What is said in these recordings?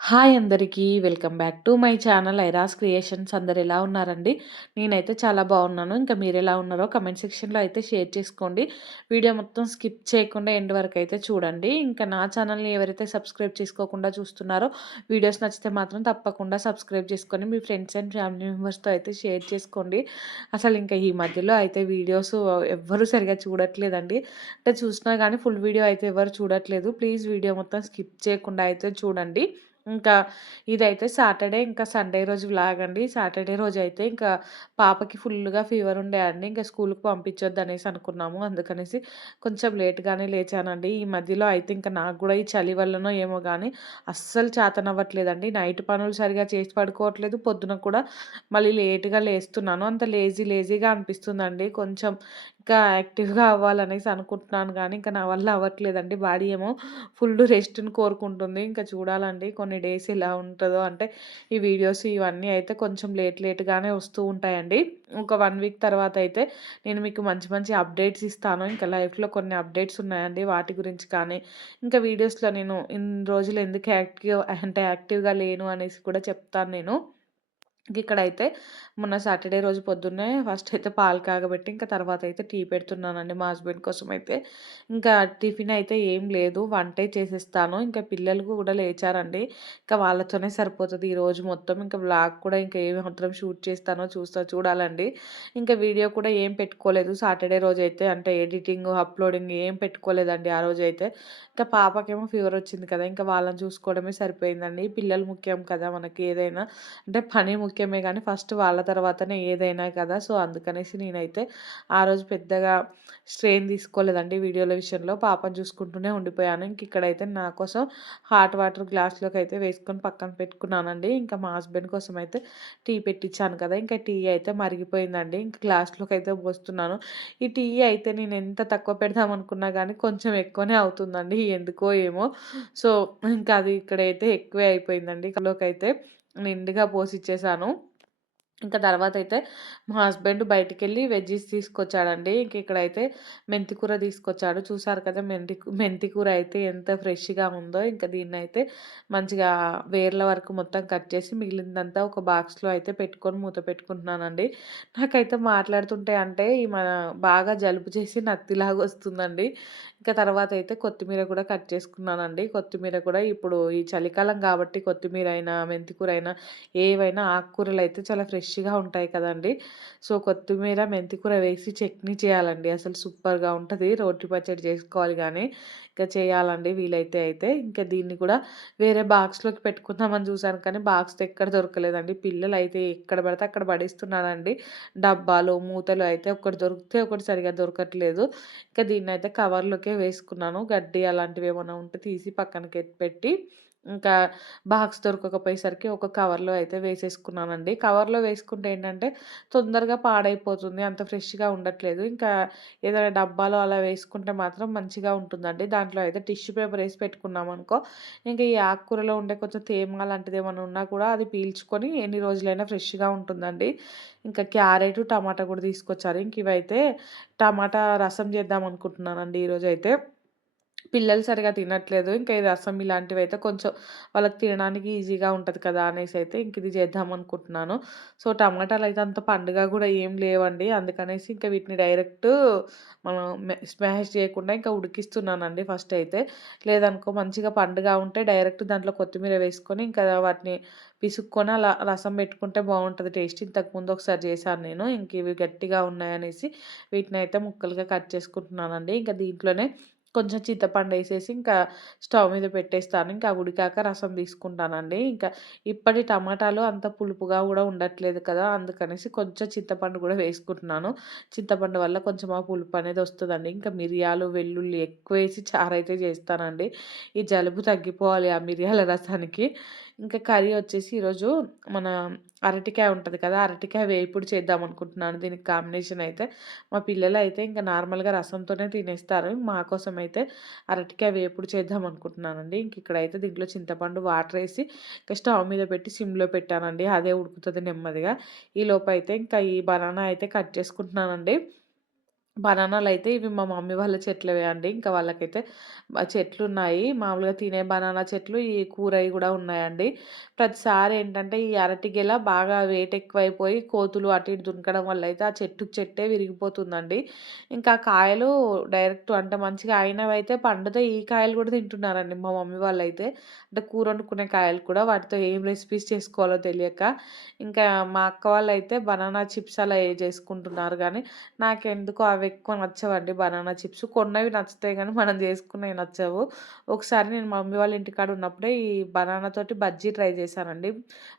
Hi అందరికీ. Welcome back to my channel ఐరాస్ creations. అందరు ఎలా ఉన్నారండి? నేనైతే చాలా బాగున్నాను. ఇంకా మీరు ఎలా ఉన్నారో కమెంట్ సెక్షన్‌లో అయితే షేర్ చేసుకోండి. వీడియో మొత్తం స్కిప్ చేయకుండా ఎండ్ వరకు అయితే చూడండి. ఇంకా నా ఛానల్‌ని ఎవరైతే సబ్స్క్రైబ్ చేసుకోకుండా చూస్తున్నారో వీడియోస్ నచ్చితే మాత్రం తప్పకుండా సబ్స్క్రైబ్ చేసుకొని మీ ఫ్రెండ్స్ అండ్ ఫ్యామిలీ మెంబర్స్‌తో అయితే షేర్ చేసుకోండి. అసలు ఇంకా ఈ మధ్యలో అయితే వీడియోస్ ఎవ్వరు సరిగ్గా చూడట్లేదండి. అంటే చూసినా కానీ ఫుల్ వీడియో అయితే ఎవరు చూడట్లేదు. ప్లీజ్ వీడియో మొత్తం స్కిప్ చేయకుండా అయితే చూడండి. ఇంకా ఇదైతే సాటర్డే ఇంకా సండే రోజు వ్లాగ్ అండి. సాటర్డే రోజైతే ఇంకా పాపకి ఫుల్‌గా ఫీవర్ ఉండే అండి. ఇంకా స్కూలుకి పంపించొద్దనేసి అనుకున్నాము. అందుకనేసి కొంచెం లేట్‌గానే లేచానండి. ఈ మధ్యలో అయితే ఇంకా నాకు గూడా ఈ చలి వల్లనో ఏమో గానీ అస్సలు చేతనవ్వట్లేదండి. నైట్ పనులు సరిగ్గా చేసి పడుకోవట్లేదు. పొద్దున కూడా మళ్ళీ లేట్‌గా లేస్తున్నాను. అంత లేజీగా అనిపిస్తుందండి. కొంచెం ఇంకా యాక్టివ్‌గా అవ్వాలనేసి అనుకుంటున్నాను గానీ ఇంకా నా వల్ల అవ్వట్లేదండి. బాడీ ఏమో ఫుల్ రెస్ట్‌ని కోరుకుంటుంది. ఇంకా చూడాలండి కొన్ని డేస్ ఎలా ఉంటదో. అంటే ఈ వీడియోస్ ఇవన్నీ అయితే కొంచెం లేట్‌గానే వస్తూ ఉంటాయండి. ఒక 1 వీక్ తర్వాత అయితే నేను మీకు మంచి మంచి అప్డేట్స్ ఇస్తాను. ఇంకా లైఫ్‌లో కొన్ని అప్డేట్స్ ఉన్నాయండి. వాటి గురించి కానీ, ఇంకా వీడియోస్‌లో నేను ఇన్ని రోజులు ఎందుకు యాక్టివ్‌గా లేను అనేసి కూడా చెప్తాను నేను. ఇక్కడైతే మొన్న సాటర్డే రోజు పొద్దున్నే ఫస్ట్ అయితే పాలు కాగబెట్టి, ఇంకా తర్వాత అయితే టీ పెడుతున్నానండి మా హస్బెండ్ కోసం అయితే. ఇంకా టిఫిన్ అయితే ఏం లేదు. వంటే చేసేస్తాను. ఇంకా పిల్లలు కూడా లేచారండి. ఇంకా వాళ్ళతోనే సరిపోతది ఈరోజు మొత్తం. ఇంకా వ్లాగ్ కూడా ఇంకా ఏ మాత్రం షూట్ చేస్తానో చూడాలండి. ఇంకా వీడియో కూడా ఏం పెట్టుకోలేదు సాటర్డే రోజైతే. అంటే ఎడిటింగ్, అప్‌లోడింగ్ ఏం పెట్టుకోలేదండి ఆ రోజైతే. ఇంకా పాపకేమో ఫీవర్ వచ్చింది కదా! ఇంకా వాళ్ళని చూసుకోవడమే సరిపోయిందండి. పిల్లలు ముఖ్యం కదా మనకి ఏదైనా. అంటే పని ముఖ్యమే గానీ ఫస్ట్ వాళ్ళ తర్వాతనే ఏదైనా కదా! సో, అందుకనేసి నేనైతే ఆ రోజు పెద్దగా స్ట్రెయిన్ తీసుకోలేదండి వీడియోల విషయంలో. పాపను చూసుకుంటూనే ఉండిపోయాను. ఇక్కడైతే నా కోసం హాట్ వాటర్ గ్లాస్‌లోకి అయితే వేసుకొని పక్కన పెట్టుకున్నానండి. ఇంకా మా హస్బెండ్ కోసం అయితే టీ పెట్టిచ్చాను కదా! ఇంకా టీ అయితే మరిగిపోయిందండి. ఇంక గ్లాస్‌లోకి అయితే పోస్తున్నాను. ఈ టీ అయితే నేను ఎంత తక్కువ పెడదాం అనుకున్నా గానీ కొంచెం ఎక్కువనే అవుతుందండి. ఎందుకో ఏమో! సో, ఇంకా అది ఇక్కడైతే ఎక్కువే అయిపోయిందండి. లోకైతే నిండుగా పోసిచ్చేసాను. ఇంకా తర్వాతయితే మా హస్బెండ్ బయటికెళ్ళి వెజ్జీస్ తీసుకొచ్చాడండి. ఇక్కడైతే మెంతి కూర తీసుకొచ్చాడు. చూసారు కదా! మెంతి కూర అయితే ఎంత ఫ్రెష్‌గా ఉందో. ఇంకా దీన్నైతే మంచిగా వేర్ల వరకు మొత్తం కట్ చేసి మిగిలిందంతా ఒక బాక్స్‌లో అయితే పెట్టుకొని మూత పెట్టుకుంటున్నానండి. నాకైతే మాట్లాడుతుంటే అంటే బాగా జలుబు చేసి నత్తిలాగొస్తుందండి. ఇంకా తర్వాతయితే కొత్తిమీర కూడా కట్ చేసుకున్నానండి. కొత్తిమీర కూడా ఇప్పుడు ఈ చలికాలం కాబట్టి కొత్తిమీరైనా, మెంతి కూరైనా ఏవైనా ఆకుకూరలైతే చాలా ఫ్రెష్‌గా ఉంటాయి కదండీ! సో, కొత్తిమీర, మెంతి కూర వేసి చట్నీ చేయాలండి. అసలు సూపర్‌గా ఉంటది. రోటి పచ్చడి చేసుకోవాలి గానీ, ఇంకా చేయాలండి వీలైతే అయితే. ఇంకా దీన్ని కూడా వేరే బాక్స్‌లోకి పెట్టుకుందామని చూసాను కానీ, బాక్స్ ఎక్కడ దొరకలేదండి. పిల్లలైతే ఎక్కడ పడితే అక్కడ పడేస్తున్నారండి. డబ్బాలు, మూతలు అయితే ఒకటి దొరికితే ఒకటి సరిగ్గా దొరకట్లేదు. ఇంకా దీన్నైతే కవర్‌లోకే వేసుకున్నాను. గడ్డి అలాంటివేమన్నా ఉంటే తీసి పక్కనకి పెట్టి, ఇంకా బాక్స్ దొరకకపోయేసరికి ఒక కవర్‌లో అయితే వేసేసుకున్నానండి. కవర్‌లో వేసుకుంటే ఏంటంటే తొందరగా పాడైపోతుంది. అంత ఫ్రెష్‌గా ఉండట్లేదు. ఇంకా ఏదైనా డబ్బాలో అలా వేసుకుంటే మాత్రం మంచిగా ఉంటుందండి. దాంట్లో అయితే టిష్యూ పేపర్ ఏసి పెట్టుకున్నామనుకో, ఇంక ఈ ఆకుకూరలో ఉండే కొంచెం తేమ లాంటిదేమన్నా ఉన్నా కూడా అది పీల్చుకొని ఎన్ని రోజులైనా ఫ్రెష్‌గా ఉంటుందండి. ఇంకా క్యారెటు, టమాటా కూడా తీసుకొచ్చారు. ఇంక ఇవైతే టమాటా రసం చేద్దాం అనుకుంటున్నానండి ఈరోజైతే. పిల్లలు సరిగ్గా తినట్లేదు. ఇంకా ఈ రసం ఇలాంటివైతే కొంచెం వాళ్ళకి తినడానికి ఈజీగా ఉంటది కదా! అనేసైతే ఇంక ఇది చేద్దామనుకుంటున్నాను. సో, టమాటాలయితే అంత పండుగా గూడా ఏం లేవండి. అందుకనేసి ఇంక వీటిని డైరెక్ట్ మనం స్మాష్ చేయకుండా ఇంకా ఉడికిస్తున్నానండి ఫస్టయితే. లేదనుకో మంచిగా పండుగా ఉంటే డైరెక్ట్ దాంట్లో కొత్తిమీర వేసుకొని ఇంకా వాటిని పిసుక్కొని అలా రసం పెట్టుకుంటే బావుంటది టేస్ట్. ఇంతకుముందు ఒకసారి చేశాను నేను. ఇంక ఇవి గట్టిగా ఉన్నాయనేసి వీటినైతే ముక్కలుగా కట్ చేసుకుంటున్నానండి. ఇంకా దీంట్లోనే కొంచెం చింతపండేసేసి ఇంకా స్టవ్ మీద పెట్టేస్తాను. ఇంకా ఉడికాక రసం తీసుకుంటానండి. ఇంకా ఇప్పటి టమాటాలు అంత పులుపుగా గూడా ఉండట్లేదు కదా! అందుకనేసి కొంచెం చింతపండు గూడా వేసుకుంటున్నాను. చింతపండు వల్ల కొంచెం ఆ పులుపనేది వస్తదండి. ఇంకా మిరియాలు, వెల్లుల్లి ఎక్కువేసి చారైతే చేస్తానండి. ఈ జలుబు తగ్గిపోవాలి ఆ మిరియాల రసానికి. ఇంకా కర్రీ వచ్చేసి ఈరోజు మన అరటికాయ ఉంటది కదా! అరటికాయ వేపుడు చేద్దామనుకుంటున్నాను. దీనికి కాంబినేషన్ అయితే మా పిల్లలైతే ఇంకా నార్మల్‌గా రసంతోనే తినేస్తారు. మా కోసమైతే అరటికాయ వేపుడు చేద్దామనుకుంటున్నానండి. ఇక్కడైతే దీంట్లో చింతపండు వాటరేసి ఇంకా స్టవ్ మీద పెట్టి సిమ్‌లో పెట్టానండి. అదే ఉడుకుతది నెమ్మదిగా. ఈలోపైతే ఇంకా ఈ బనానా అయితే కట్ చేసుకుంటున్నానండి. బనానాలైతే ఇవి మా మమ్మీ వాళ్ళ చెట్లవే అండి. ఇంకా వాళ్ళకైతే చెట్లున్నాయి. మామూలుగా తినే బనానా చెట్లు, ఈ కూరయి గూడా ఉన్నాయండి. ప్రతిసారి ఏంటంటే, ఈ అరటి గెల బాగా వెయిట్ ఎక్కువైపోయి కోతులు అటు ఇటు దునకడం వల్ల అయితే ఆ చెట్టుకి చెట్టే విరిగిపోతుందండి. ఇంకా కాయలు డైరెక్ట్ అంటే మంచిగా అయినవైతే పండితే ఈ కాయలు గూడా తింటున్నారండి మా మమ్మీ వాళ్ళైతే. అంటే కూర వండుకునే కాయలు కూడా వాటితో ఏం రెసిపీస్ చేసుకోవాలో తెలియక. ఇంకా మా అక్క వాళ్ళైతే బనానా చిప్స్ అలా చేసుకుంటున్నారు గానీ నాకెందుకో అవెక్కువ నచ్చవండి బనానా చిప్స్. కొన్నవి నచ్చుతాయి గానీ, మనం జేసుకున్నయి నచ్చవు. ఒకసారి నేను మా మమ్మీ వాళ్ళ ఇంటికాడ ఉన్నప్పుడే ఈ బనానా తోటి బజ్జీ ట్రై చేశానండి.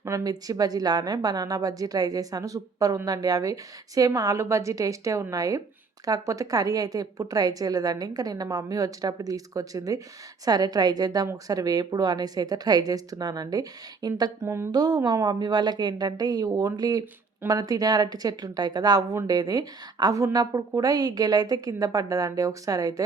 మన మిర్చి బజ్జీ లానే బనానా బజ్జీ ట్రై చేశాను. సూపరుందండి. అవి సేమ్ ఆలు బజ్జీ టేస్టే ఉన్నాయి. కాకపోతే కర్రీ అయితే ఎప్పుడు ట్రై చేయలేదండి. ఇంకా నిన్న మా మమ్మీ వచ్చేటప్పుడు తీసుకొచ్చింది. సరే ట్రై చేద్దాం ఒకసారి వేపుడు అనేసి అయితే ట్రై చేస్తున్నానండి. ఇంతకుముందు మా మమ్మీ వాళ్ళకేంటంటే, ఈ ఓన్లీ మనం తినే అరటి చెట్లుంటాయి కదా! అవ్వుండేది. అవున్నప్పుడు కూడా ఈ గెలైతే కింద పడ్డదండి ఒకసారైతే.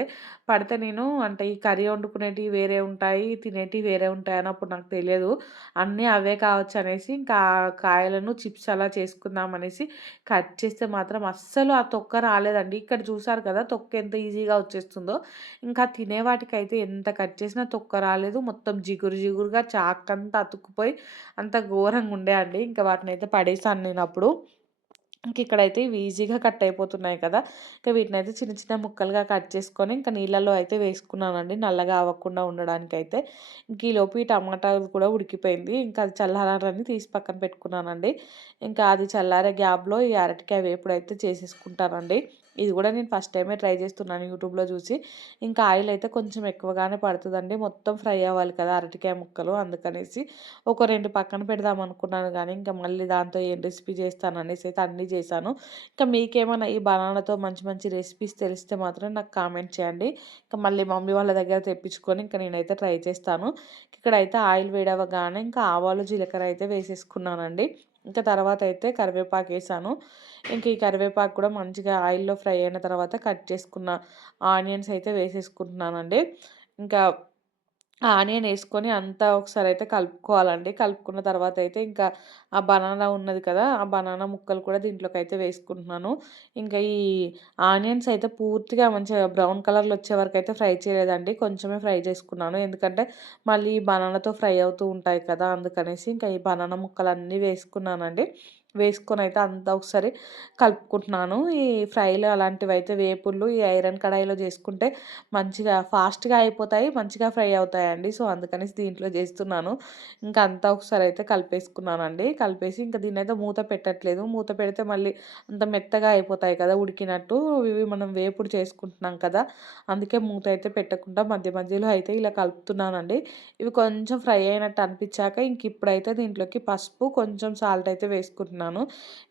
పడితే నేను అంటే ఈ కర్రీ వండుకునేటివి వేరే ఉంటాయి, తినేటివి వేరే ఉంటాయని అప్పుడు నాకు తెలియదు. అన్నీ అవే కావచ్చనేసి ఇంకా ఆ కాయలను చిప్స్ అలా చేసుకుందాం అనేసి కట్ చేస్తే మాత్రం అస్సలు ఆ తొక్క రాలేదండి. ఇక్కడ చూసారు కదా! తొక్క ఎంత ఈజీగా వచ్చేస్తుందో. ఇంకా తినే వాటికైతే ఎంత కట్ చేసినా తొక్క రాలేదు. మొత్తం జిగురు జిగురుగా చాకంతా అతుక్కుపోయి అంత ఘోరంగుండే అండి. ఇంకా వాటినైతే పడేసాను నేనప్పుడు. ఇంకిక్కడైతే ఇవి ఈజీగా కట్ అయిపోతున్నాయి కదా! ఇక వీటినైతే చిన్న చిన్న ముక్కలుగా కట్ చేసుకొని ఇంకా నీళ్ళలో అయితే వేసుకున్నానండి. నల్లగా అవ్వకుండా ఉండడానికైతే. ఇంక ఈలోపు ఈ టమాటాలు కూడా ఉడికిపోయింది. ఇంకా అది చల్లారాలని తీసి పక్కన పెట్టుకున్నానండి. ఇంకా అది చల్లారే గ్యాప్‌లో ఈ అరటికాయ వేపుడైతే చేసేసుకుంటానండి. ఇది కూడా నేను ఫస్ట్ టైమే ట్రై చేస్తున్నాను యూట్యూబ్‌లో చూసి. ఇంకా ఆయిల్ అయితే కొంచెం ఎక్కువగానే పడతదండి. మొత్తం ఫ్రై అవ్వాలి కదా అరటికాయ ముక్కలు అందుకనేసి. ఒక 2 పక్కన పెడదాం అనుకున్నాను గానీ, ఇంకా మళ్ళీ దాంతో ఏం రెసిపీ చేస్తాననేసి అయితే అన్నీ చేశాను. ఇంకా మీకేమైనా ఈ బనానాతో మంచి మంచి రెసిపీస్ తెలిస్తే మాత్రం నాకు కామెంట్ చేయండి. ఇంకా మళ్ళీ మమ్మీ వాళ్ళ దగ్గర తెప్పించుకొని ఇంకా నేనైతే ట్రై చేస్తాను. ఇక్కడైతే ఆయిల్ వేడవ్వగానే ఇంకా ఆవాలు, జీలకర్ర అయితే వేసేసుకున్నానండి. ఇంకా తర్వాత అయితే కరివేపాకేసాను. ఇంక ఈ కరివేపాకు కూడా మంచిగా ఆయిల్‌లో ఫ్రై అయిన తర్వాత కట్ చేసుకున్న ఆనియన్స్ అయితే వేసేసుకుంటున్నానండి. ఇంకా ఆనియన్ యేసుకొని అంతా ఒకసారయితే కలుపుకోవాలండి. కలుపుకున్న తర్వాతయితే ఇంకా ఆ బనానా ఉన్నది కదా! ఆ బనానా ముక్కలు కూడా దీంట్లోకైతే వేసుకుంటున్నాను. ఇంకా ఈ ఆనియన్స్ అయితే పూర్తిగా మంచిగా బ్రౌన్ కలర్‌లో వచ్చే వరకైతే ఫ్రై చేయలేదండి. కొంచెమే ఫ్రై చేసుకున్నాను. ఎందుకంటే మళ్ళీ బనానాతో ఫ్రై అవుతూ ఉంటాయి కదా! అందుకనేసి ఇంకా ఈ బనానా ముక్కలన్నీ వేసుకున్నానండి. వేసుకొనైతే అంతా ఒకసారి కలుపుకుంటున్నాను. ఈ ఫ్రైలు అలాంటివైతే వేపుళ్ళు ఈ ఐరన్ కడాయిలో చేసుకుంటే మంచిగా ఫాస్ట్‌గా అయిపోతాయి. మంచిగా ఫ్రై అవుతాయండి. సో, అందుకనేసి దీంట్లో జేస్తున్నాను. ఇంక అంతా ఒకసారయితే కలిపేసుకున్నానండి. కలిపేసి ఇంక దీన్నయితే మూత పెట్టట్లేదు. మూత పెడితే మళ్ళీ అంత మెత్తగా అయిపోతాయి కదా! ఉడికినట్టు. ఇవి మనం వేపుడు చేసుకుంటున్నాం కదా! అందుకే మూత అయితే పెట్టకుండా మధ్య మధ్యలో అయితే ఇలా కలుపుతున్నానండి. ఇవి కొంచెం ఫ్రై అయినట్టు అనిపిచ్చాక ఇంకిప్పుడైతే దీంట్లోకి పసుపు, కొంచెం సాల్ట్ అయితే వేసుకుంటున్నాను.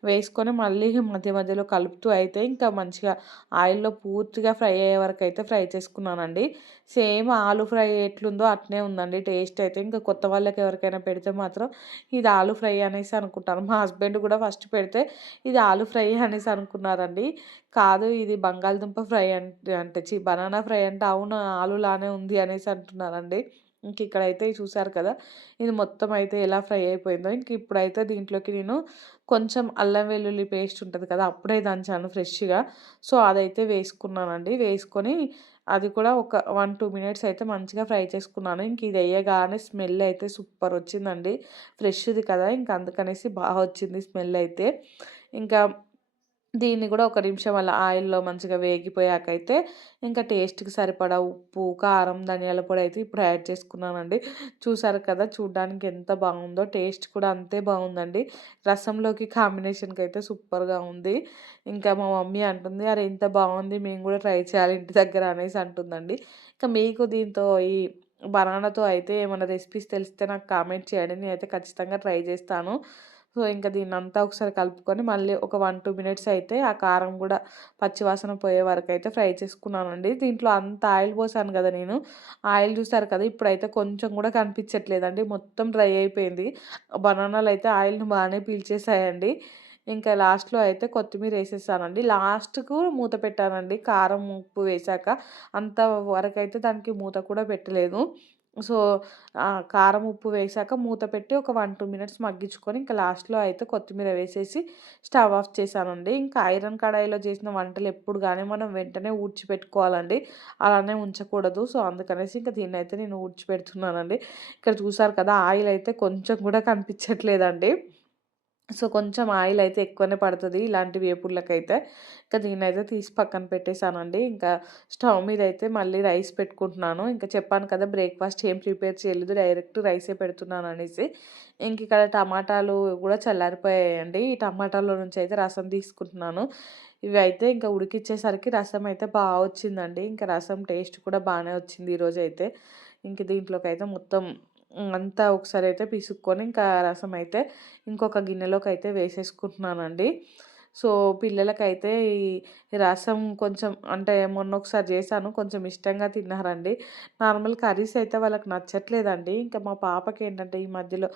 వేసుకొని మళ్ళీ మధ్య మధ్యలో కలుపుతూ అయితే ఇంకా మంచిగా ఆయిల్‌లో పూర్తిగా ఫ్రై అయ్యే వరకైతే ఫ్రై చేసుకున్నానండి. సేమ్ ఆలు ఫ్రై ఎట్లుందో అట్నే ఉందండి టేస్ట్ అయితే. ఇంకా కొత్త వాళ్ళకి ఎవరికైనా పెడితే మాత్రం ఇది ఆలు ఫ్రై అనేసి అనుకుంటాను. మా హస్బెండ్ కూడా ఫస్ట్ పెడితే ఇది ఆలు ఫ్రై అనేసి అనుకున్నారండి. కాదు ఇది బంగాళదుంప ఫ్రై అంటే బనానా ఫ్రై అంటే అవును ఆలులానే ఉంది అనేసి అంటున్నారండి. ఇక్కడైతే చూసారు కదా! ఇది మొత్తం అయితే ఎలా ఫ్రై అయిపోయిందో. ఇప్పుడైతే దీంట్లోకి నేను కొంచెం అల్లం వెల్లుల్లి పేస్ట్ ఉంటది కదా! అప్పుడే దంచాను ఫ్రెష్‌గా. సో, అదైతే వేసుకున్నానండి. వేసుకొని అది కూడా ఒక 1, 2 మినిట్స్ అయితే మంచిగా ఫ్రై చేసుకున్నాను. ఇది ఎయ్యగానే స్మెల్ అయితే సూపరొచ్చిందండి. ఫ్రెష్‌ది కదా! అందుకనేసి వచ్చింది స్మెల్ అయితే. ఇంకా దీన్ని గూడా ఒక నిమిషం అలా ఆయిల్‌లో మంచిగా వేగిపోయాకైతే, ఇంకా టేస్ట్‌కి సరిపడా ఉప్పు, కారం, ధనియాల పొడి అయితే ఇప్పుడు యాడ్ చేసుకున్నానండి. చూసారు కదా! చూడ్డానికి ఎంత బాగుందో. టేస్ట్ కూడా అంతే బాగుందండి. రసంలోకి కాంబినేషన్‌కైతే సూపర్‌గా ఉంది. ఇంకా మా మమ్మీ అంటుంది, "అరే! ఇంత బాగుంది మేము గూడా ట్రై చేయాలి ఇంటి దగ్గర" అనేసి అంటుందండి. ఇంకా మీకు దీంతో ఈ బనానాతో అయితే ఏమన్నా రెసిపీస్ తెలిస్తే నాకు కామెంట్ చేయండి. నేనైతే ఖచ్చితంగా ట్రై చేస్తాను. సో, ఇంక దీన్నంతా ఒకసారి కలుపుకొని మళ్ళీ ఒక 1, 2 మినిట్స్ అయితే ఆ కారం గూడా పచ్చివాసన పోయే వరకైతే ఫ్రై చేసుకున్నానండి. దీంట్లో అంత ఆయిల్ పోసాను గదా నేను. ఆయిల్ చూసారు కదా! ఇప్పుడైతే కొంచెం గూడా కనిపించట్లేదండి. మొత్తం డ్రై అయిపోయింది. బనానాలయితే ఆయిల్‌ని బానే పీల్చేసాయండి. ఇంకా లాస్ట్‌లో అయితే కొత్తిమీరేసేసానండి. లాస్ట్‌కు మూత పెట్టానండి. కారం, ఉప్పు వేశాక. అంత వరకైతే దానికి మూత కూడా పెట్టలేదు. సో, కారం, ఉప్పు వేశాక మూత పెట్టి ఒక 1, 2 మినిట్స్ మగ్గించుకొని ఇంకా లాస్ట్‌లో అయితే కొత్తిమీర వేసేసి స్టవ్ ఆఫ్ చేశానండి. ఇంకా ఐరన్ కడాయిలో చేసిన వంటలు ఎప్పుడు గాని మనం వెంటనే ఊడ్చిపెట్టుకోవాలండి. అలానే ఉంచకూడదు. సో, అందుకనేసి ఇంక దీన్నైతే నేను ఊడ్చిపెడుతున్నానండి. ఇక్కడ చూసారు కదా! ఆయిల్ అయితే కొంచెం కూడా కనిపించట్లేదండి. సో, కొంచెం ఆయిల్ అయితే ఎక్కువనే పడతది ఇలాంటి వేపుళ్ళకైతే. ఇంకా దీన్నైతే తీసి పక్కన పెట్టేసానండి. ఇంకా స్టవ్ మీదయితే మళ్ళీ రైస్ పెట్టుకుంటున్నాను. ఇంకా చెప్పాను కదా! బ్రేక్‌ఫాస్ట్ ఏం ప్రిపేర్ చేయలేదు. డైరెక్ట్ రైసే పెడుతున్నాననేసి. ఇంకిక్కడ టమాటాలు గూడా చల్లారిపోయాయండి. ఈ టమాటాలో నుంచయితే రసం తీసుకుంటున్నాను. ఇవైతే ఇంకా ఉడికిచ్చేసరికి రసం అయితే బా వచ్చిందండి. ఇంకా రసం టేస్ట్ కూడా బానే వచ్చింది ఈరోజైతే. ఇంక దీంట్లోకైతే మొత్తం అంతా ఒకసారయితే పిసుక్కొని ఇంకా రసమయితే ఇంకొక గిన్నెలోకైతే వేసేసుకుంటున్నానండి. సో, పిల్లలకైతే ఈ రసం కొంచెం అంటే మొన్నొకసారి చేశాను. కొంచెం ఇష్టంగా తిన్నారండి. నార్మల్ కర్రీస్ అయితే వాళ్ళకి నచ్చట్లేదండి. ఇంకా మా పాపకేంటంటే ఈ మధ్యలో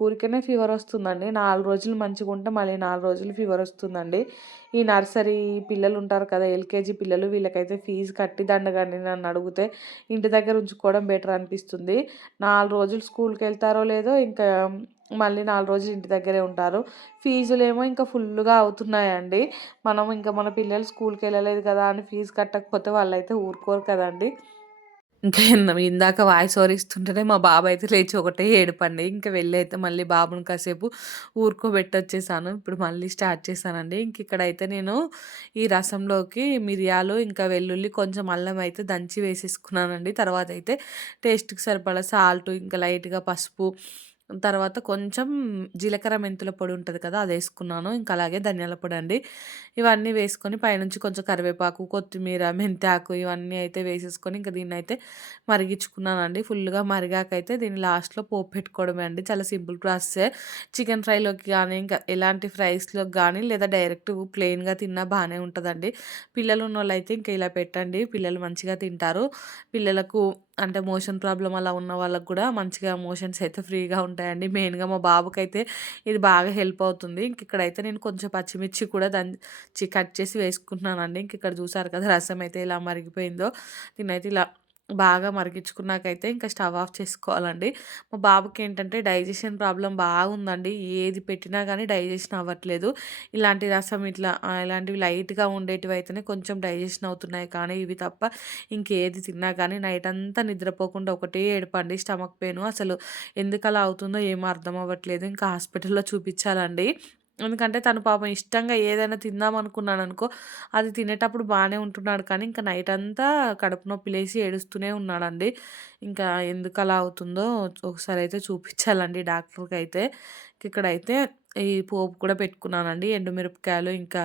ఊరికనే ఫీవరొస్తుందండి. 4 రోజులు మంచిగుంటే మళ్ళీ 4 రోజులు ఫీవరొస్తుందండి. ఈ నర్సరీ పిల్లలుంటారు కదా! ఎల్‌కేజీ పిల్లలు వీళ్ళకైతే ఫీజు కట్టి దండగండి నన్నడిగితే ఇంటి దగ్గర ఉంచుకోవడం బెటర్ అనిపిస్తుంది. 4 రోజులు స్కూలుకెళ్తారో లేదో ఇంకా మళ్ళీ 4 రోజులు ఇంటి దగ్గరే ఉంటారు. ఫీజులేమో ఇంకా ఫుల్లుగా అవుతున్నాయండి. మనం ఇంకా మన పిల్లలు స్కూలుకెళ్ళలేదు కదా అని ఫీజు కట్టకపోతే వాళ్ళైతే ఊరుకోరు కదండీ! ఇంకా ఇందాక వాయిస్ ఓవర్ ఇస్తుంటేనే మా బాబయితే లేచి ఒకటే ఏడుపండి. ఇంక వెళ్ళైతే మళ్ళీ బాబుని కాసేపు ఊరుకోబెట్టొచ్చేసాను. ఇప్పుడు మళ్ళీ స్టార్ట్ చేశానండి. ఇంకిక్కడైతే నేను ఈ రసంలోకి మిరియాలు, ఇంకా వెల్లుల్లి, కొంచెం అల్లం అయితే దంచి వేసేసుకున్నానండి. తర్వాతయితే టేస్ట్‌కి సరిపడా సాల్టు, ఇంకా లైట్‌గా పసుపు, తర్వాత కొంచెం జీలకర్ర, మెంతుల పొడి ఉంటది కదా! అదేసుకున్నాను. ఇంకా అలాగే ధనియాల పొడండి. ఇవన్నీ వేసుకొని పైనుంచి కొంచెం కరివేపాకు, కొత్తిమీర, మెంతాకు ఇవన్నీ అయితే వేసేసుకొని ఇంక దీన్నైతే మరిగిచ్చుకున్నానండి. ఫుల్లుగా మరిగాకైతే దీన్ని లాస్ట్‌లో పోపు పెట్టుకోవడమే అండి. చాలా సింపుల్ ప్రాసెసే. చికెన్ ఫ్రైలోకి గానీ, ఇంకా ఎలాంటి ఫ్రైస్‌లోకి గానీ, లేదా డైరెక్ట్ ప్లెయిన్‌గా తిన్నా బానే ఉంటదండి. పిల్లలున్నోళ్ళైతే ఇంక ఇలా పెట్టండి. పిల్లలు మంచిగా తింటారు. పిల్లలకు అంటే మోషన్ ప్రాబ్లమ్ అలా ఉన్న వాళ్ళకి గూడా మంచిగా మోషన్స్ అయితే ఫ్రీగా ఉంటాయండి. మెయిన్‌గా మా బాబుకైతే ఇది బాగా హెల్ప్ అవుతుంది. ఇంకిక్కడైతే నేను కొంచెం పచ్చిమిర్చి కూడా కట్ చేసి వేసుకుంటున్నానండి. ఇంకిక్కడ చూసారు కదా! రసం అయితే ఎలా మరిగిపోయిందో. దీన్నైతే ఇలా బాగా మరిగించుకున్నాకైతే ఇంకా స్టవ్ ఆఫ్ చేసుకోవాలండి. మా బాబుకేంటంటే డైజెషన్ ప్రాబ్లమ్ బాగుందండి. ఏది పెట్టినా గానీ డైజెషన్ అవ్వట్లేదు. ఇలాంటి రసం ఇలాంటివి లైట్‌గా ఉండేటివైతేనే కొంచెం డైజెషన్ అవుతున్నాయి. కానీ ఇవి తప్ప ఇంకేది తిన్నా గానీ నైటంతా నిద్రపోకుండా ఒకటే ఏడుపండి. Stomach pain. అసలు ఎందుకలా అవుతుందో ఏమో అర్థం అవ్వట్లేదు. ఇంకా హాస్పిటల్‌లో చూపిచ్చాలండి. ఎందుకంటే తను పాపం ఇష్టంగా ఏదైనా తిందామనుకున్నాడనుకో, అది తినేటప్పుడు బానే ఉంటున్నాడు కానీ, ఇంక నైటంతా కడుపు నొప్పి లేసి ఏడుస్తూనే ఉన్నాడండి. ఇంకా ఎందుకలా అవుతుందో ఒకసారయితే చూపిచ్చాలండి డాక్టర్‌కైతే. ఇక్కడైతే ఈ పోపు కూడా పెట్టుకున్నానండి. ఎండుమిరపకాయలు, ఇంకా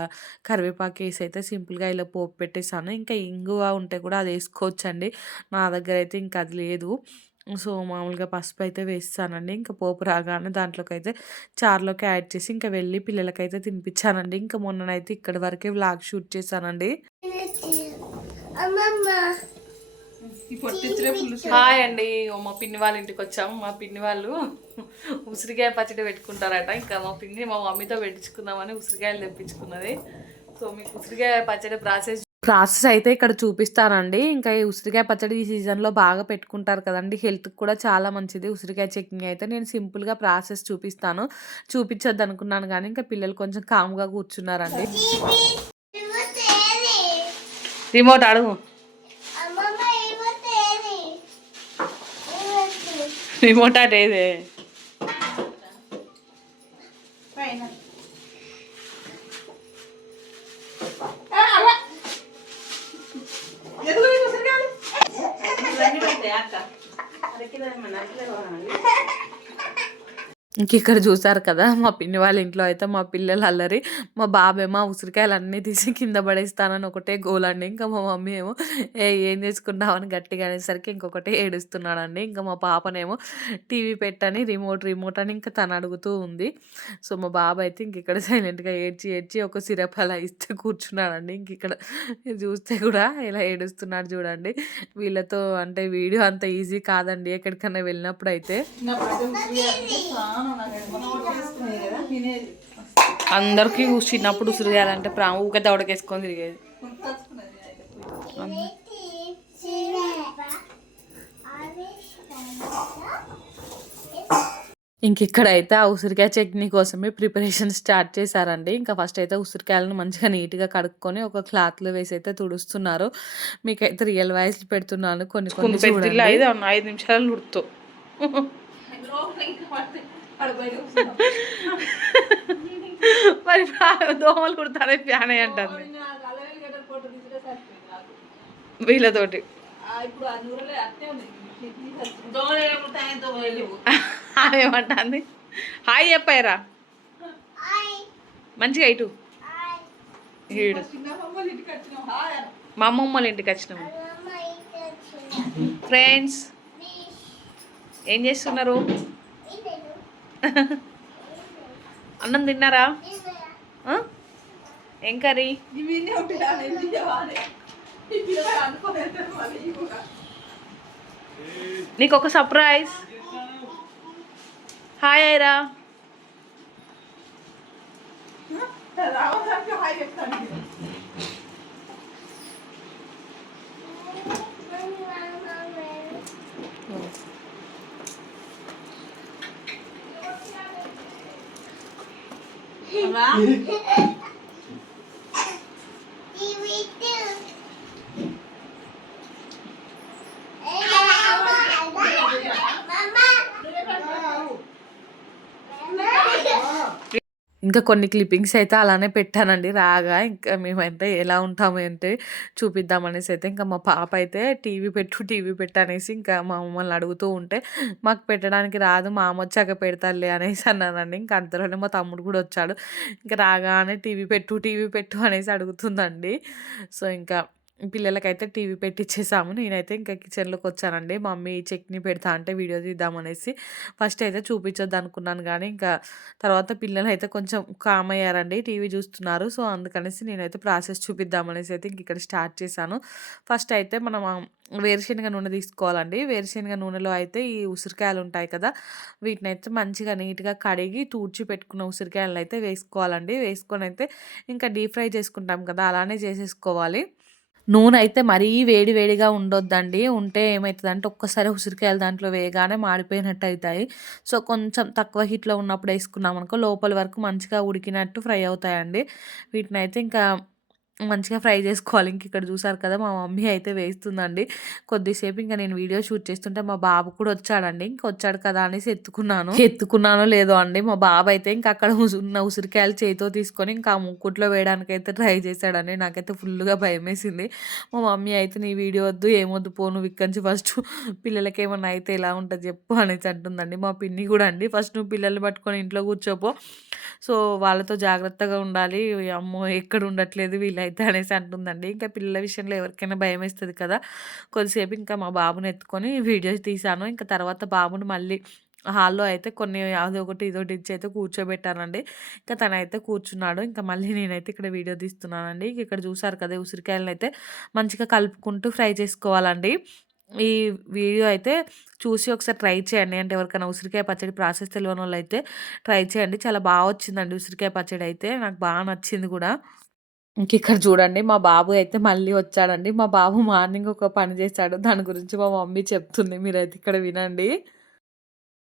కరివేపాకేసయితే సింపుల్‌గా ఇలా పోపు పెట్టేసాను. ఇంకా ఇంగువ ఉంటే కూడా అదేసుకోవచ్చండి. నా దగ్గరైతే ఇంక అది లేదు. సో, మామూలుగా పసుపయితే వేసేసానండి. ఇంక పోపు రాగానే దాంట్లోకైతే చారులోకి యాడ్ చేసి ఇంక వెళ్ళి పిల్లలకైతే తినిపిచ్చానండి. ఇంక మొన్ననైతే ఇక్కడి వరకే వ్లాగ్ షూట్ చేశానండి. హాయ్ అండి. మా పిన్ని వాళ్ళ ఇంటికొచ్చాము. మా పిన్ని వాళ్ళు ఉసిరికాయ పచ్చడి పెట్టుకుంటారట. ఇంకా మా పిన్ని మా మమ్మీతో పెట్టించుకుందామని ఉసిరికాయలు తెప్పించుకున్నది. సో, మీకు ఉసిరికాయ పచ్చడి ప్రాసెస్ అయితే ఇక్కడ చూపిస్తానండి. ఇంకా ఈ ఉసిరికాయ పచ్చడి ఈ సీజన్‌లో బాగా పెట్టుకుంటారు కదండీ! హెల్త్‌కి కూడా చాలా మంచిది. ఉసిరికాయ చట్నీ అయితే నేను సింపుల్‌గా ప్రాసెస్ చూపిస్తాను. చూపించొద్దనుకున్నాను గానీ, ఇంకా పిల్లలు కొంచెం కామ్‌గా కూర్చున్నారండి. రిమోట్ అడుగు. రిమోట్ అటు ఏదే? ఇంకిక్కడ చూసారు కదా! మా పిన్ని వాళ్ళ ఇంట్లో అయితే మా పిల్లలు అల్లరి. మా బాబేమో ఉసిరికాయలన్నీ తీసి కింద పడేస్తానని ఒకటే గోలండి. ఇంకా మా మమ్మీ ఏమో ఏం చేసుకుంటావని గట్టిగా అనేసరికి ఇంకొకటే ఏడుస్తున్నాడండి. ఇంకా మా పాపనేమో టీవీ పెట్టని రిమోట్ అని ఇంకా తను అడుగుతూ ఉంది. సో, మా బాబు అయితే ఇంకిక్కడ సైలెంట్‌గా ఏడ్చి ఒక సిరప్ అలా ఇస్తే కూర్చున్నాడండి. ఇంకిక్కడ చూస్తే కూడా ఎలా ఏడుస్తున్నాడు చూడండి. వీళ్ళతో అంటే వీడియో అంత ఈజీ కాదండి ఎక్కడికన్నా వెళ్ళినప్పుడైతే. అందరికీ చిన్నప్పుడు ఉసురు చేయాలంటే ఊకే దవడకేసుకొని తిరిగేది. ఇంకిక్కడైతే ఆ ఉసిరికాయ చట్నీ కోసమే ప్రిపరేషన్ స్టార్ట్ చేశారండి. ఇంకా ఫస్ట్ అయితే ఉసిరికాయలను మంచిగా నీట్‌గా కడుక్కొని ఒక క్లాత్‌లో వేసైతే తుడుస్తున్నారు. మీకైతే రియల్ వాయిస్‌లు పెడుతున్నాను. కొన్ని కొన్ని చూడండి. 5 నిమిషాలు ఉడుకుతావు. మరి దోమలు కుడతానే ప్యానే అంటుంది వీళ్ళతోటి. ఏమంటుంది? హాయ్ చెప్పారా మంచిగా ఇటు ఈడు మా అమ్మమ్మ వాళ్ళ ఇంటికి వచ్చినాము. ఫ్రెండ్స్ ఏం చేస్తున్నారు? అన్నం తిన్నారా? ఏం కర్రీ? నీకు ఒక సర్ప్రైజ్. హాయ్ ఐరా. ఇంకా కొన్ని క్లిప్పింగ్స్ అయితే అలానే పెట్టానండి రాగా. ఇంకా మేమైతే ఎలా ఉంటాము అంటే చూపిద్దామనేసి అయితే ఇంకా మా పాప అయితే టీవీ పెట్టు అనేసి ఇంకా మా మమ్మల్ని అడుగుతూ ఉంటే మాకు పెట్టడానికి రాదు మా అమ్మ వచ్చాక పెడతాలే అనేసి అన్నానండి. ఇంకా అంతలోనే మా తమ్ముడు కూడా వచ్చాడు. ఇంకా రాగానే టీవీ పెట్టు అనేసి అడుగుతుందండి. సో ఇంకా పిల్లలకైతే టీవీ పెట్టిచ్చేసాము. నేనైతే ఇంకా కిచెన్లోకి వచ్చానండి. మమ్మీ చట్నీ పెడతా అంటే వీడియో తీద్దామనేసి ఫస్ట్ అయితే చూపించొద్దు అనుకున్నాను కానీ ఇంకా తర్వాత పిల్లలైతే కొంచెం కామ్ అయ్యారండి. టీవీ చూస్తున్నారు. సో అందుకనేసి నేనైతే ప్రాసెస్ చూపిద్దామనేసి అయితే ఇంక ఇక్కడ స్టార్ట్ చేశాను. ఫస్ట్ అయితే మనం వేరుశనగ నూనె తీసుకోవాలండి. వేరుశనగ నూనెలో అయితే ఈ ఉసిరికాయలు ఉంటాయి కదా, వీటినైతే మంచిగా నీట్‌గా కడిగి తూడ్చి పెట్టుకున్న ఉసిరికాయలను అయితే వేసుకోవాలండి. వేసుకొని అయితే ఇంకా డీప్ ఫ్రై చేసుకుంటాం కదా, అలానే చేసేసుకోవాలి. నూనె అయితే మరీ వేడి వేడిగా ఉండొద్దండి. ఉంటే ఏమైతదంటే ఒక్కసారి ఉసిరికాయలు దాంట్లో వేయగానే మాడిపోయినట్టు అయితాయి. సో కొంచెం తక్కువ హీట్‌లో ఉన్నప్పుడు ఏసుకున్నామనుకో లోపల వరకు మంచిగా ఉడికినట్టు ఫ్రై అవుతాయండి. వీటినైతే ఇంకా మంచిగా ఫ్రై చేసుకోవాలి. ఇంక ఇక్కడ చూసారు కదా మా మమ్మీ అయితే వేస్తుందండి. కొద్దిసేపు ఇంక నేను వీడియో షూట్ చేస్తుంటే మా బాబు కూడా వచ్చాడండి. ఇంక వచ్చాడు కదా అనేసి ఎత్తుకున్నానో లేదో అండి మా బాబు అయితే ఇంక అక్కడ ఉన్న ఉసిరికాయలు చేతితో తీసుకొని ఇంకా ఆ ముక్కుట్లో వేయడానికైతే ట్రై చేశాడండి. నాకైతే ఫుల్‌గా భయమేసింది. మా మమ్మీ అయితే నీ వీడియో వద్దు ఏమొద్దు పో నువ్వు ఇక్కడి నుంచి ఫస్ట్ పిల్లలకి ఏమన్నా అయితే ఎలా ఉంటది చెప్పు అనేసి అంటుందండి. మా పిన్ని కూడా అండి ఫస్ట్ నువ్వు పిల్లల్ని పట్టుకొని ఇంట్లో కూర్చోపో. సో వాళ్ళతో జాగ్రత్తగా ఉండాలి. అమ్మో ఎక్కడ ఉండట్లేదు వీళ్ళైతే అనేసి అంటుందండి. ఇంకా పిల్లల విషయంలో ఎవరికైనా భయమేస్తది కదా. కొద్దిసేపు ఇంకా మా బాబుని ఎత్తుకొని వీడియోస్ తీశాను. ఇంకా తర్వాత బాబుని మళ్ళీ హాల్‌లో అయితే కొన్ని అదొకటి ఇదొకటి ఇచ్చి అయితే కూర్చోబెట్టానండి. ఇంకా తనైతే కూర్చున్నాడు. ఇంకా మళ్ళీ నేనైతే ఇక్కడ వీడియో తీస్తున్నానండి. ఇక్కడ చూసారు కదా ఉసిరికాయలనైతే మంచిగా కలుపుకుంటూ ఫ్రై చేసుకోవాలండి. ఈ వీడియో అయితే చూసి ఒకసారి ట్రై చేయండి. అంటే ఎవరికైనా ఉసిరికాయ పచ్చడి ప్రాసెస్ తెలవనోళ్ళైతే ట్రై చేయండి. చాలా బా వచ్చిందండి ఉసిరికాయ పచ్చడి అయితే. నాకు బా నచ్చింది గూడా. ఇంకిక్కడ చూడండి మా బాబు అయితే మళ్ళీ వచ్చాడండి. మా బాబు మార్నింగ్ ఒక పని చేశాడు. దాని గురించి మా మమ్మీ చెప్తుంది. మీరైతే ఇక్కడ వినండి.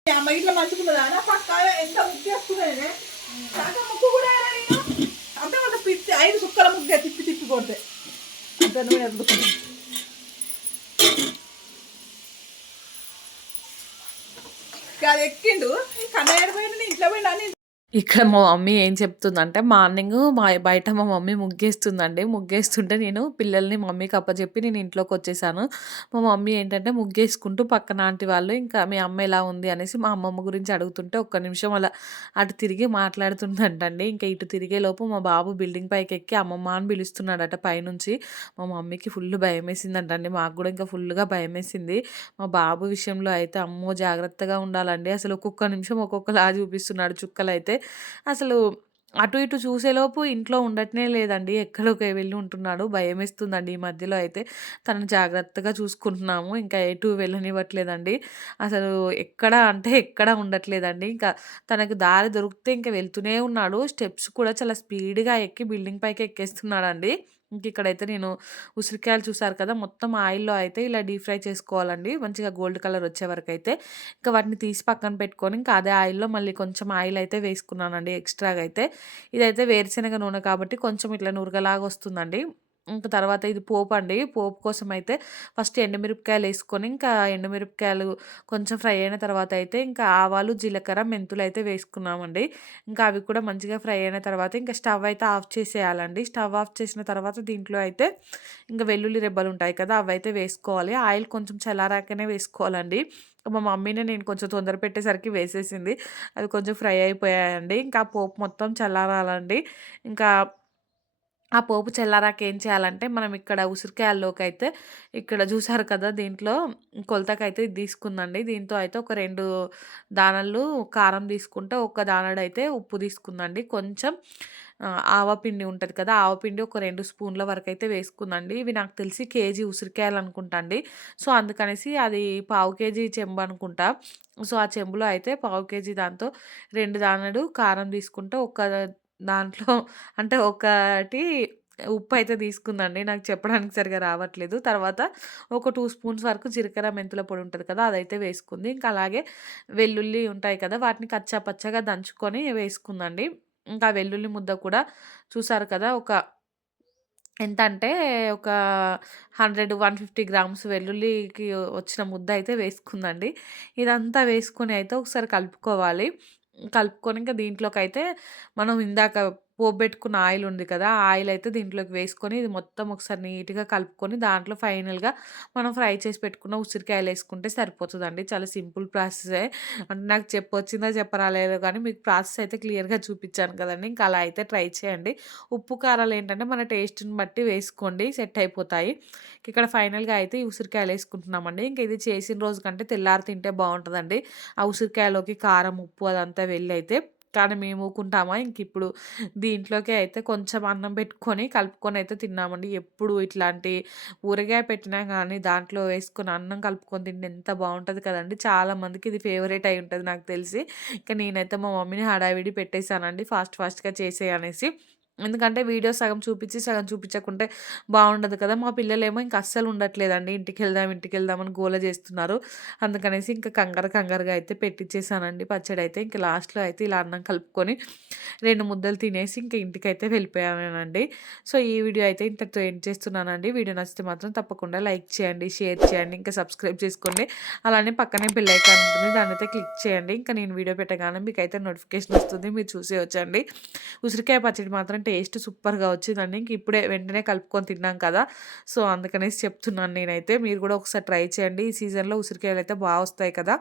అమ్మ ఇట్లా మంచుకున్నదా పక్క ఎంత ముగ్గేసుకున్నానే సగం ముగ్గు కూడా నేను అంటే ఒక పిచ్చి 5 సుక్కల ముగ్గే తిప్పి కొడితే అంత నూనె ఎందుకుంది అది ఎక్కిండు కన్నయ్య పోయిండు ఇంట్లో పోయిండు. ఇక్కడ మా మమ్మీ ఏం చెప్తుందంటే మార్నింగ్ బయట మా మమ్మీ ముగ్గేస్తుందండి. ముగ్గేస్తుంటే నేను పిల్లల్ని మమ్మీకి అప్పచెప్పి నేను ఇంట్లోకి వచ్చేసాను. మా మమ్మీ ఏంటంటే ముగ్గేసుకుంటూ పక్కన ఆంటీ వాళ్ళు ఇంకా మీ అమ్మ ఎలా ఉంది అనేసి మా అమ్మమ్మ గురించి అడుగుతుంటే ఒక్క నిమిషం అలా అటు తిరిగి మాట్లాడుతుందంటండి. ఇంకా ఇటు తిరిగేలోపు మా బాబు బిల్డింగ్ పైకి ఎక్కి అమ్మమ్మ అని పిలుస్తున్నాడట పైనుంచి. మా మమ్మీకి ఫుల్ భయమేసిందంటండి. మాకు కూడా ఇంకా ఫుల్‌గా భయమేసింది. మా బాబు విషయంలో అయితే అమ్మో జాగ్రత్తగా ఉండాలండి. అసలు ఒక్కొక్క నిమిషం ఒక్కొక్కలా చూపిస్తున్నాడు చుక్కలైతే. అసలు అటు ఇటు చూసేలోపు ఇంట్లో ఉండట్నే లేదండి. ఎక్కడికో వెళ్ళి ఉంటున్నాడు. భయమేస్తుందండి ఈ మధ్యలో అయితే. తనని జాగ్రత్తగా చూసుకుంటున్నాము. ఇంకా ఎటు వెళ్ళనివ్వట్లేదండి. అసలు ఎక్కడ అంటే ఎక్కడ ఉండట్లేదండి. ఇంకా తనకు దారి దొరికితే ఇంక వెళ్తూనే ఉన్నాడు. స్టెప్స్ కూడా చాలా స్పీడ్‌గా ఎక్కి బిల్డింగ్ పైకి ఎక్కేస్తున్నాడండి. ఇంక ఇక్కడైతే నేను ఉసిరికాయలు చూసారు కదా! మొత్తం ఆయిల్‌లో అయితే ఇలా డీప్ ఫ్రై చేసుకోవాలండి. మంచిగా గోల్డ్ కలర్ వచ్చే వరకైతే. ఇంకా వాటిని తీసి పక్కన పెట్టుకొని, ఇంకా అదే ఆయిల్‌లో మళ్ళీ కొంచెం ఆయిల్ అయితే వేసుకున్నానండి ఎక్స్‌ట్రాగా అయితే. ఇదైతే వేరుశనగ నూనె కాబట్టి కొంచెం ఇట్లా నురగలాగా వస్తుందండి. ఇంక తర్వాత ఇది పోపండి. పోపు కోసమయితే ఫస్ట్ ఎండుమిరపకాయలేసుకొని, ఇంకా ఎండుమిరపకాయలు కొంచెం ఫ్రై అయిన తర్వాత అయితే ఇంకా ఆవాలు, జీలకర్ర, మెంతులయితే వేసుకున్నామండి. ఇంకా అవి కూడా మంచిగా ఫ్రై అయిన తర్వాత ఇంకా స్టవ్ అయితే ఆఫ్ చేసేయాలండి. స్టవ్ ఆఫ్ చేసిన తర్వాత దీంట్లో అయితే ఇంక వెల్లుల్లి రెబ్బలుంటాయి కదా! అవైతే వేసుకోవాలి. ఆయిల్ కొంచెం చల్లారాకనే వేసుకోవాలండి. మా మమ్మీనే నేను కొంచెం తొందర పెట్టేసరికి వేసేసింది. అవి కొంచెం ఫ్రై అయిపోయాయండి. ఇంకా ఆ పోపు మొత్తం చల్లారాలండి. ఇంకా ఆ పోపు చల్లారాక ఏం చేయాలంటే, మనం ఇక్కడ ఉసిరికాయల్లోకైతే ఇక్కడ చూసారు కదా! దీంట్లో కొలతకైతే ఇది తీసుకుందండి. దీంతో అయితే ఒక 2 దానలు కారం తీసుకుంటే, ఒక దానడైతే ఉప్పు తీసుకుందండి. కొంచెం ఆవపిండి ఉంటది కదా! ఆవపిండి ఒక 2 స్పూన్ల వరకైతే వేసుకుందండి. ఇవి నాకు తెలిసి కేజీ ఉసిరికాయలనుకుంటా అండి. సో, అందుకనేసి అది పావు కేజీ చెంబనుకుంటా. సో, ఆ చెంబులో అయితే పావు కేజీ దాంతో 2 దానడు కారం తీసుకుంటే, ఒక దాంట్లో అంటే ఒకటి ఉప్పయితే తీసుకుందండి. నాకు చెప్పడానికి సరిగ్గా రావట్లేదు. తర్వాత ఒక 2 స్పూన్స్ వరకు జీలకర్ర, మెంతుల పొడి ఉంటది కదా! అదైతే వేసుకుంది. ఇంకా అలాగే వెల్లుల్లి ఉంటాయి కదా! వాటిని కచ్చా పచ్చాగా దంచుకొని వేసుకుందండి. ఇంకా వెల్లుల్లి ముద్ద కూడా చూసారు కదా! ఎంతంటే ఒక 100, 150 గ్రామ్స్ వెల్లుల్లికి వచ్చిన ముద్ద అయితే వేసుకుందండి. ఇదంతా వేసుకొని అయితే ఒకసారి కలుపుకోవాలి. కలుపుకొని ఇంక దీంట్లోకైతే మనం ఇందాక పోబెట్టుకున్న ఆయిల్ ఉంది కదా! ఆ ఆయిల్ అయితే దీంట్లోకి వేసుకొని ఇది మొత్తం ఒకసారి నీట్‌గా కలుపుకొని దాంట్లో ఫైనల్‌గా మనం ఫ్రై చేసి పెట్టుకున్న ఉసిరికాయలేసుకుంటే సరిపోతదండి. చాలా సింపుల్ ప్రాసెసే. అంటే నాకు చెప్పొచ్చిందో చెప్పరాలేదో కానీ మీకు ప్రాసెస్ అయితే క్లియర్‌గా చూపిచ్చాను కదండీ! ఇంకా అలా అయితే ట్రై చేయండి. ఉప్పు, కారాలేంటంటే మన టేస్ట్‌ని బట్టి వేసుకోండి సెట్ అయిపోతాయి. ఇక్కడ ఫైనల్‌గా అయితే ఈ ఉసిరికాయలేసుకుంటున్నామండి. ఇంక ఇది చేసిన రోజు కంటే తెల్లారి తింటే బావుంటదండి. ఆ ఉసిరికాయలోకి కారం, ఉప్పు అదంతా వెళ్ళైతే. కానీ మేము ఊకుంటామా? ఇంకిప్పుడు దీంట్లోకే అయితే కొంచెం అన్నం పెట్టుకొని కలుపుకొనైతే తిన్నామండి. ఎప్పుడు ఇట్లాంటి ఊరగాయ పెట్టినా గానీ దాంట్లో వేసుకొని అన్నం కలుపుకొని తింటే ఎంత బావుంటది కదండీ! చాలా మందికి ఇది ఫేవరెట్ అయి ఉంటది నాకు తెలిసి. ఇక నేనైతే మా మమ్మీని హడావిడి పెట్టేసానండి ఫాస్ట్‌గా చేసేయి అనేసి. ఎందుకంటే వీడియో సగం చూపిచ్చి, సగం చూపిచ్చకుంటే బావుండదు కదా! మా పిల్లలేమో ఇంక అస్సలు ఉండట్లేదండి. ఇంటికెళ్దాం అని గోల చేస్తున్నారు. అందుకనేసి ఇంక కంగారుగా అయితే పెట్టిచ్చేసానండి పచ్చడైతే. ఇంక లాస్ట్‌లో అయితే ఇలా అన్నం కలుపుకొని 2 ముద్దలు తినేసి ఇంక ఇంటికైతే వెళ్ళిపోయానండి. సో, ఈ వీడియో అయితే ఇంతటితో ఎండ్ చేస్తున్నానండి. వీడియో నచ్చితే మాత్రం తప్పకుండా లైక్ చేయండి, షేర్ చేయండి, ఇంకా సబ్స్క్రైబ్ చేసుకోండి. అలానే పక్కనే బెల్ ఐకాన్ ఉంటుంది. దాన్నైతే క్లిక్ చేయండి. ఇంకా నేను వీడియో పెట్టగానే మీకైతే నోటిఫికేషన్ వస్తుంది. మీరు చూసేయొచ్చండి. ఉసిరికాయ పచ్చడి మాత్రం టేస్ట్ సూపర్‌గా వచ్చిందండి. ఇంక ఇప్పుడే వెంటనే కలుపుకొని తిన్నాం కదా! సో, అందుకనేసి చెప్తున్నాను నేనైతే. మీరు కూడా ఒకసారి ట్రై చేయండి. ఈ సీజన్‌లో ఉసిరికాయలైతే బా వస్తాయి కదా!